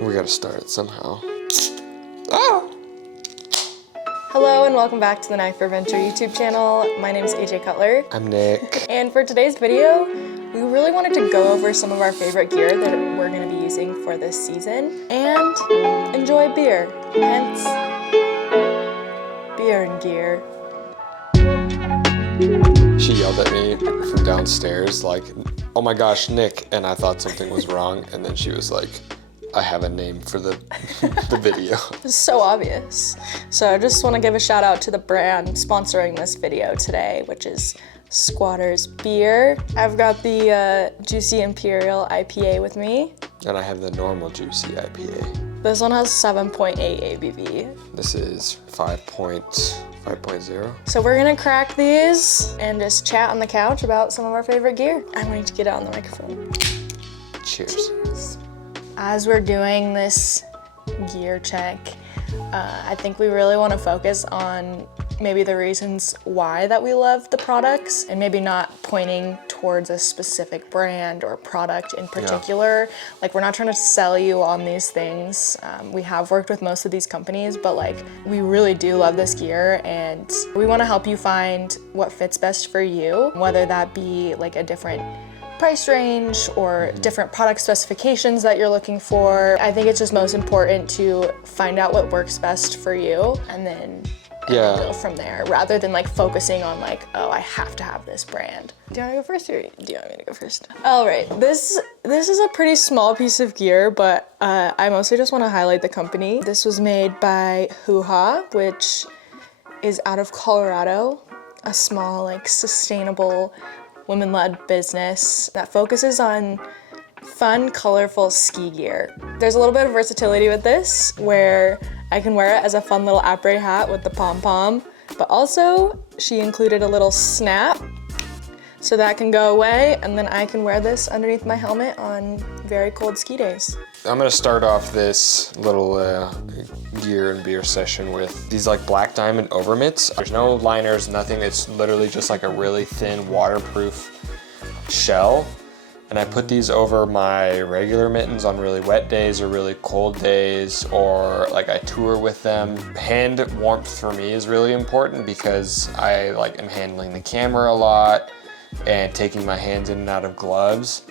We gotta start it somehow. Ah! Hello and welcome back to the NACFORADVENTURE YouTube channel. My name is AJ Cutler. I'm Nick. And for today's video, we really wanted to go over some of our favorite gear that we're going to be using for this season and enjoy beer, hence beer and gear. She yelled at me from downstairs like, "Oh my gosh, Nick," and I thought something was wrong, and then she was like, "I have a name for the video." It's so obvious. So I just want to give a shout out to the brand sponsoring this video today, which is Squatters Beer. I've got the Juicy Imperial IPA with me. And I have the normal Juicy IPA. This one has 7.8 ABV. This is 5.0. So we're gonna crack these and just chat on the couch about some of our favorite gear. I'm going to get it on the microphone. Cheers. As we're doing this gear check, I think we really want to focus on maybe the reasons why that we love the products and maybe not pointing towards a specific brand or product in particular. Yeah. Like, we're not trying to sell you on these things. We have worked with most of these companies, but like, we really do love this gear and we want to help you find what fits best for you, whether that be like a different price range or different product specifications that you're looking for. I think it's just most important to find out what works best for you and then go from there, rather than like focusing on like, oh, I have to have this brand. Do you want to go first or do you want me to go first? All right, this is a pretty small piece of gear, but I mostly just want to highlight the company. This was made by Hoohah, which is out of Colorado, a small like sustainable women-led business that focuses on fun, colorful ski gear. There's a little bit of versatility with this, where I can wear it as a fun little Apres hat with the pom-pom, but also she included a little snap so that can go away, and then I can wear this underneath my helmet on very cold ski days. I'm gonna start off this little gear and beer session with these like black diamond Overmitts. There's no liners, nothing. It's literally just like a really thin waterproof shell. And I put these over my regular mittens on really wet days or really cold days, or like I tour with them. Hand warmth for me is really important because I like am handling the camera a lot and taking my hands in and out of gloves.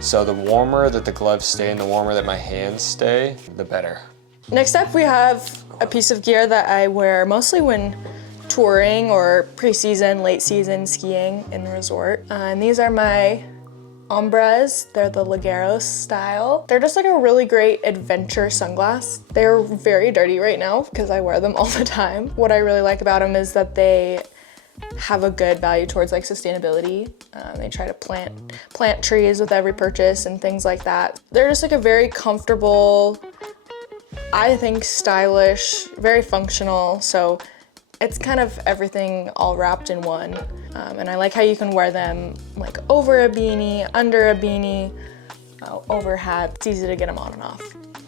So the warmer that the gloves stay and the warmer that my hands stay, the better. Next up, we have a piece of gear that I wear mostly when touring or pre-season, late season skiing in the resort. And these are my Ombraz. They're the Leggero style. They're just like a really great adventure sunglass. They're very dirty right now because I wear them all the time. What I really like about them is that they have a good value towards like sustainability. They try to plant trees with every purchase and things like that. They're just like a very comfortable, I think stylish, very functional. So it's kind of everything all wrapped in one. And I like how you can wear them like over a beanie, under a beanie, over a hat. It's easy to get them on and off.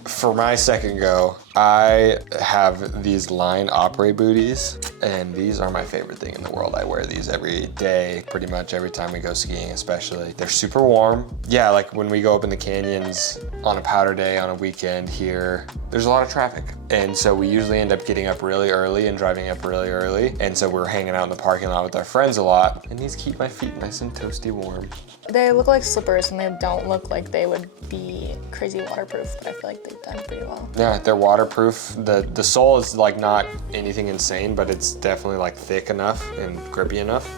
For my second go, I have these line Apres booties, and these are my favorite thing in the world. I wear these every day, pretty much every time we go skiing especially. They're super warm. Yeah, like when we go up in the canyons on a powder day on a weekend here, there's a lot of traffic. And so we usually end up getting up really early and driving up really early. And so we're hanging out in the parking lot with our friends a lot, and these keep my feet nice and toasty warm. They look like slippers and they don't look like they would be crazy waterproof, but I feel like they've done pretty well. Yeah, they're waterproof. The sole is like not anything insane, but it's definitely like thick enough and grippy enough.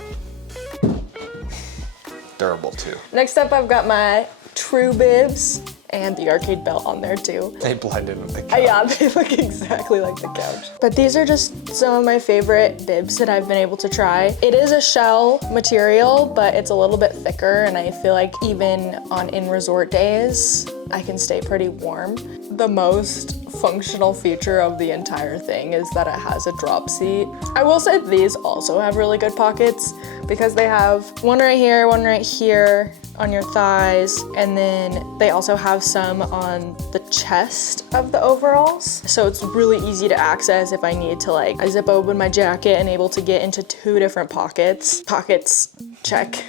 Durable too. Next up, I've got my Trew bibs and the arcade belt on there too. They blend in with the couch. Yeah, they look exactly like the couch. But these are just some of my favorite bibs that I've been able to try. It is a shell material, but it's a little bit thicker, and I feel like even on in-resort days, I can stay pretty warm. The most functional feature of the entire thing is that it has a drop seat. I will say these also have really good pockets because they have one right here on your thighs, and then they also have some on the chest of the overalls. So it's really easy to access if I need to like, I zip open my jacket and able to get into 2 different pockets. Pockets, check.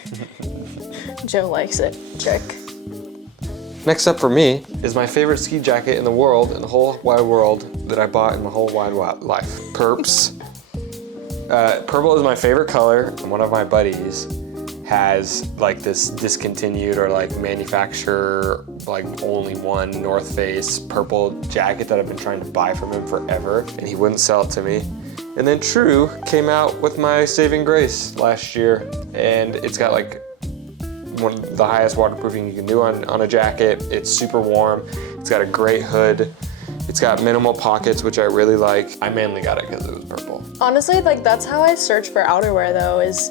Joe likes it, check. Next up for me is my favorite ski jacket in the world, in the whole wide world, that I bought in my whole wide life. Purps. Purple is my favorite color, and one of my buddies has like this discontinued or like manufacturer, like only one North Face purple jacket that I've been trying to buy from him forever, and he wouldn't sell it to me. And then Trew came out with my saving grace last year, and it's got like one of the highest waterproofing you can do on a jacket. It's super warm. It's got a great hood. It's got minimal pockets, which I really like. I mainly got it because it was purple. Honestly, like that's how I search for outerwear though, is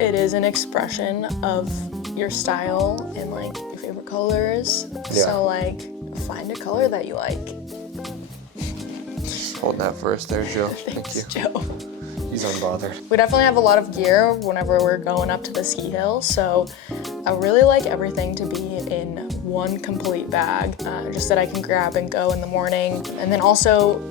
it is an expression of your style and like your favorite colors. Yeah. So like find a color that you like. Hold that for us there, Joe. Thank you. Joe. He's unbothered. We definitely have a lot of gear whenever we're going up to the ski hill, so I really like everything to be in one complete bag, just that I can grab and go in the morning, and then also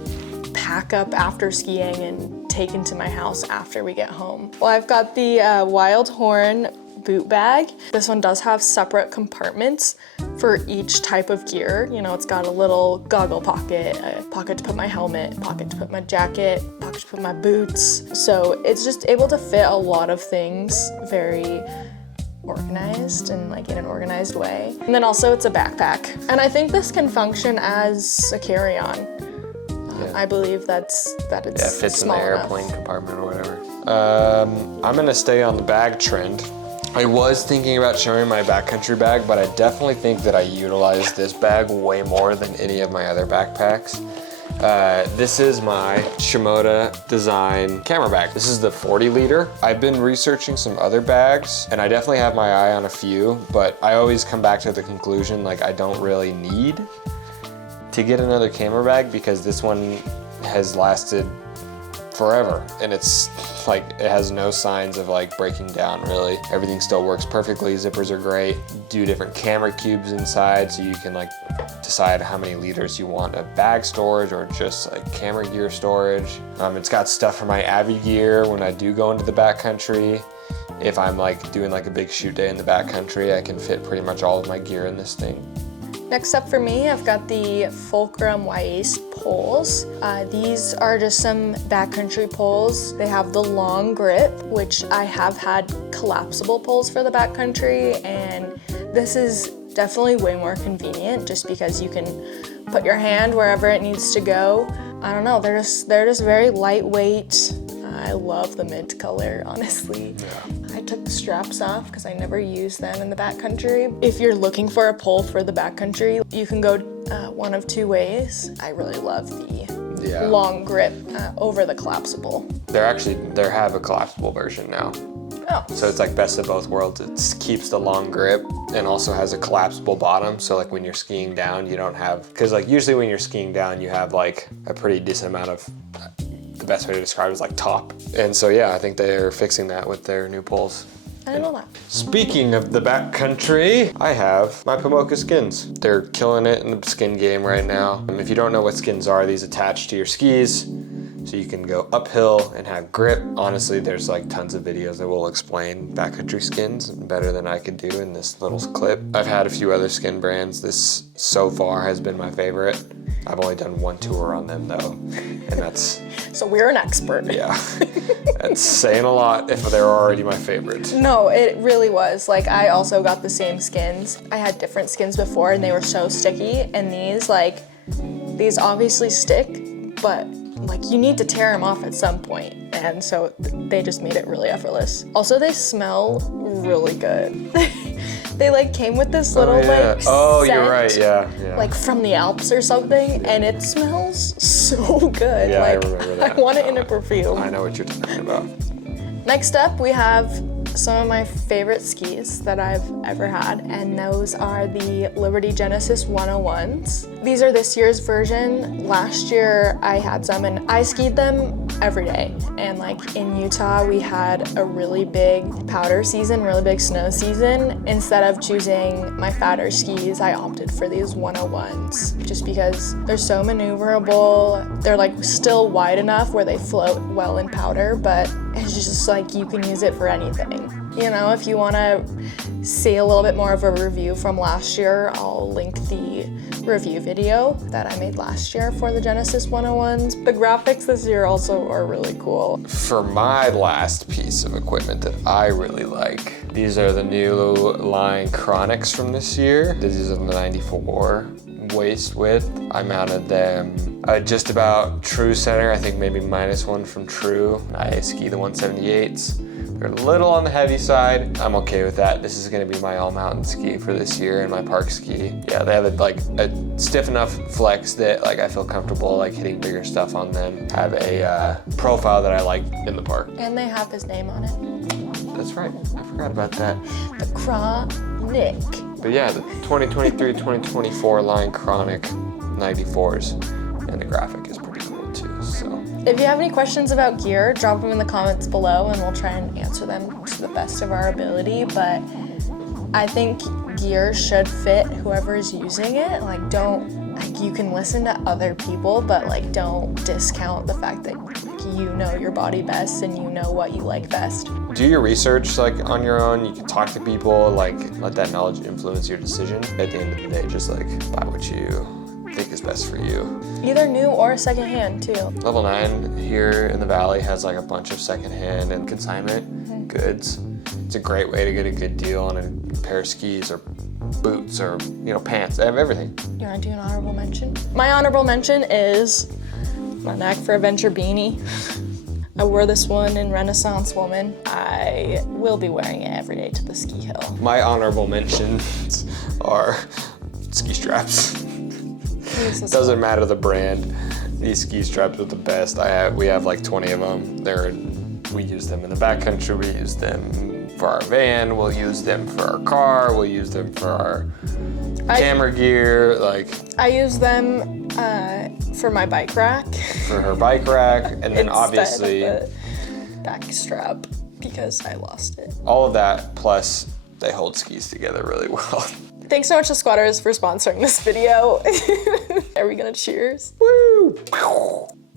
pack up after skiing and take into my house after we get home. Well, I've got the Wildhorn boot bag. This one does have separate compartments for each type of gear. You know, it's got a little goggle pocket, a pocket to put my helmet, pocket to put my jacket, pocket to put my boots. So it's just able to fit a lot of things very organized and like in an organized way. And then also it's a backpack. And I think this can function as a carry-on. Yeah. I believe that it's it fits in small the enough. airplane compartment or whatever. I'm gonna stay on the bag trend. I was thinking about showing my backcountry bag, but I definitely think that I utilize this bag way more than any of my other backpacks. This is my Shimoda design camera bag. This is the 40 liter. I've been researching some other bags, and I definitely have my eye on a few, but I always come back to the conclusion like I don't really need to get another camera bag because this one has lasted forever, and it's like it has no signs of like breaking down really. Everything still works perfectly. Zippers are great. Do different camera cubes inside so you can like decide how many liters you want of bag storage or just like camera gear storage. It's got stuff for my Avi gear when I do go into the backcountry. If I'm like doing like a big shoot day in the backcountry, I can fit pretty much all of my gear in this thing. Next up for me, I've got the Folkrm Wyeast poles. These are just some backcountry poles. They have the long grip, which I have had collapsible poles for the backcountry, and this is definitely way more convenient just because you can put your hand wherever it needs to go. I don't know, they're just very lightweight. I love the mint color, honestly. Yeah. I took the straps off because I never used them in the backcountry. If you're looking for a pole for the backcountry, you can go one of two ways. I really love the long grip over the collapsible. They have a collapsible version now. Oh. So it's like best of both worlds. It keeps the long grip and also has a collapsible bottom. So like when you're skiing down, you don't have, because like usually when you're skiing down, you have like a pretty decent amount of, the best way to describe it is like top. And so yeah, I think they're fixing that with their new poles. I didn't know that. Speaking of the backcountry, I have my Pomoca Skins. They're killing it in the skin game right now. If you don't know what skins are, these attach to your skis so you can go uphill and have grip. Honestly, there's like tons of videos that will explain backcountry skins better than I could do in this little clip. I've had a few other skin brands. This so far has been my favorite. I've only done one tour on them though, and that's... So we're an expert. Yeah, that's saying a lot if they're already my favorite. No, it really was. Like I also got the same skins. I had different skins before and they were so sticky, and these obviously stick, but like you need to tear them off at some point, and so they just made it really effortless. Also, they smell really good. They like came with this little like scent, you're right, yeah. like from the Alps or something, and it smells so good. Yeah, like, I remember that. I want it in a perfume. I know what you're talking about. Next up, we have some of my favorite skis that I've ever had, and those are the Liberty Genesis 101s. These are this year's version. Last year I had some and I skied them every day, and like in Utah we had a really big powder season, really big snow season. Instead of choosing my fatter skis, I opted for these 101s just because they're so maneuverable. They're like still wide enough where they float well in powder, but it's just like you can use it for anything. You know, if you want to see a little bit more of a review from last year, I'll link the review video that I made last year for the Genesis 101s. The graphics this year also are really cool. For my last piece of equipment that I really like, these are the new line Chronics from this year. These are the 94 waist width. I mounted them just about Trew center, I think maybe -1 from Trew. I ski the 178s. They're a little on the heavy side. I'm okay with that. This is gonna be my all mountain ski for this year and my park ski. Yeah, they have a stiff enough flex that like I feel comfortable like hitting bigger stuff on them. Have a profile that I like in the park. And they have his name on it. That's right, I forgot about that. The Chronic. But yeah, the 2023-2024 line Chronic 94s, and the graphic is pretty cool too, so. If you have any questions about gear, drop them in the comments below and we'll try and answer them to the best of our ability, but I think gear should fit whoever is using it. Like you can listen to other people, but like don't discount the fact that you know your body best and you know what you like best. Do your research like on your own. You can talk to people, like let that knowledge influence your decision. At the end of the day, just like buy what you think is best for you. Either new or secondhand too. Level 9 here in the valley has like a bunch of secondhand and consignment goods. It's a great way to get a good deal on a pair of skis or boots or pants. I have everything. You want to do an honorable mention? My honorable mention is my NACFORADVENTURE beanie. I wore this one in Renaissance Woman. I will be wearing it every day to the ski hill. My honorable mentions are ski straps. Doesn't matter the brand. These ski straps are the best. We have like 20 of them. We use them in the backcountry. We use them for our van. We'll use them for our car. We'll use them for our camera gear. Like I use them for my bike rack. For her bike rack, and then obviously the back strap because I lost it. All of that plus they hold skis together really well. Thanks so much to Squatters for sponsoring this video. Are we gonna cheers? Woo!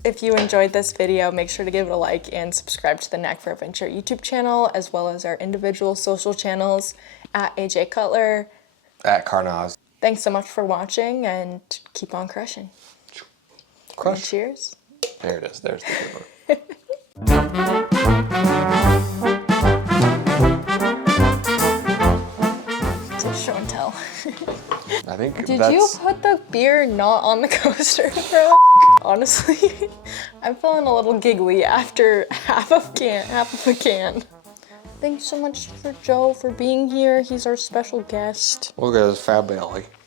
If you enjoyed this video, make sure to give it a like and subscribe to the NACFORADVENTURE YouTube channel, as well as our individual social channels at AJ Cutler. At Carnaz. Thanks so much for watching and keep on crushing. Crush. Cheers. There it is, there's the good one. Show and tell. I think Did you put the beer not on the coaster, bro? Honestly, I'm feeling a little giggly after half of a can. Thanks so much for Joe for being here. He's our special guest. Look at his fat belly.